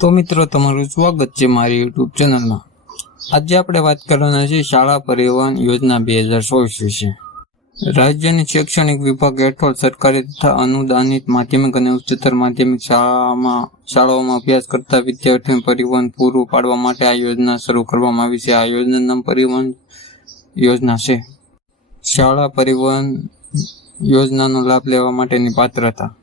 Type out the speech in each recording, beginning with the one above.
તો મિત્રો, તમારું સ્વાગત છે મારી યુટ્યુબ ચેનલમાં. આજે આપણે વાત કરવાના છે શાળા પરિવહન યોજના બે હજાર ચોવીસ વિશે. રાજ્યની શૈક્ષણિક વિભાગ હેઠળ સરકારી તથા અનુદાનિત માધ્યમિક અને ઉચ્ચતર માધ્યમિક શાળામાં શાળાઓમાં અભ્યાસ કરતા વિદ્યાર્થીઓને પરિવહન પૂરું પાડવા માટે આ યોજના શરૂ કરવામાં આવી છે. આ યોજનાનું નામ પરિવહન યોજના છે. શાળા પરિવહન યોજનાનો લાભ લેવા માટેની પાત્રતા.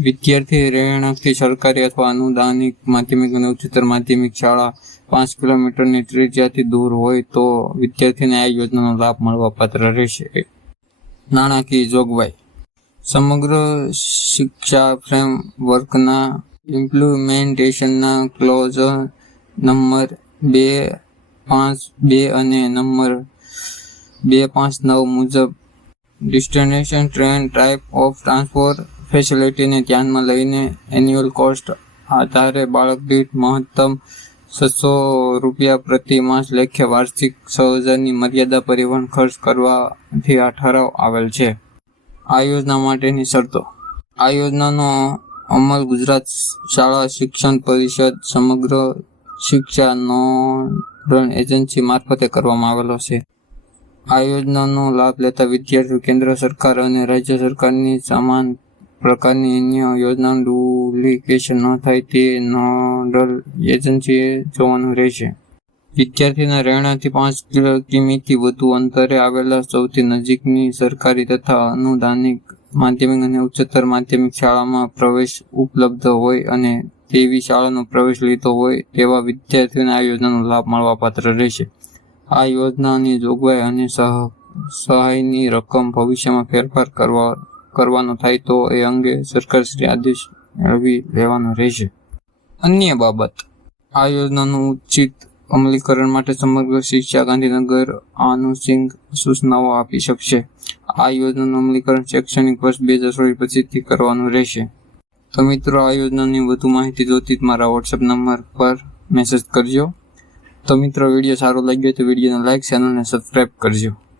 વિદ્યાર્થી રહેણાંકથી સરકારી અથવા અનુદાનિક માધ્યમિક અને ઉચ્ચતર માધ્યમિક શાળા પાંચ કિલોમીટરની ત્રિજ્યાથી દૂર હોય તો વિદ્યાર્થીને આ યોજનાનો લાભ મળવા પાત્ર રહેશે. નાણાકીય જોગવાઈ. સમગ્ર શિક્ષા ફ્રેમવર્કના ઇમ્પ્લિમેન્ટેશનના ક્લોઝ નંબર બે પાંચ બે અને નંબર બે પાંચ નવ મુજબ destination train type of transport ફેસિલિટીને ધ્યાનમાં લઈને એન્યુઅલ કોસ્ટ આધારે બાળક દીઠ મહત્તમ છસો રૂપિયા પ્રતિ માસ લેખે વાર્ષિક છ હજારની મર્યાદા પરિવહન ખર્ચ કરવાથી આ ઠરાવ આવેલ છે. આ યોજના માટેની શરતો. આ યોજનાનો અમલ ગુજરાત શાળા શિક્ષણ પરિષદ સમગ્ર શિક્ષા નોંધણ એજન્સી મારફતે કરવામાં આવેલો છે. આ યોજનાનો લાભ લેતા વિદ્યાર્થીઓ કેન્દ્ર સરકાર અને રાજ્ય સરકારની સમાન પ્રકારની અન્ય યોજનાનું ડુપ્લિકેશન ન થાય તે નોડલ એજન્સીએ જોવાનું રહેશે. વિદ્યાર્થીના રહેણાંકથી પાંચ કિમીથી વધુ અંતરે આવેલા સૌથી નજીકની સરકારી તથા અનુદાનિક માધ્યમિક અને ઉચ્ચતર માધ્યમિક શાળામાં પ્રવેશ ઉપલબ્ધ હોય અને તેવી શાળાનો પ્રવેશ લીધો હોય તેવા વિદ્યાર્થીઓને આ યોજનાનો લાભ મળવા પાત્ર રહેશે. આ યોજનાની જોગવાઈ અને સહ, સહાયની રકમ ભવિષ્યમાં ફેરફાર કરવા કરવાનો થાય તો એ અંગે સરકારશ્રી આદેશ મેળવી લેવાનો રહેશે. અન્ય બાબત, આ યોજનાનું ઉચિત અમલીકરણ માટે સમગ્ર શિક્ષા ગાંધીનગર આનુષિંગ સૂચનાઓ આપી શકશે. આ યોજનાનું અમલીકરણ શૈક્ષણિક વર્ષ બે હજાર સોળ પછીથી કરવાનું રહેશે. તો મિત્રો, આ યોજનાની વધુ માહિતી જોતી મારા વોટ્સએપ નંબર પર મેસેજ કરજો. તો મિત્રો, વીડિયો સારો લાગ્યો તો વિડીયોને લાઈક ચેનલને સબસ્ક્રાઈબ કરજો.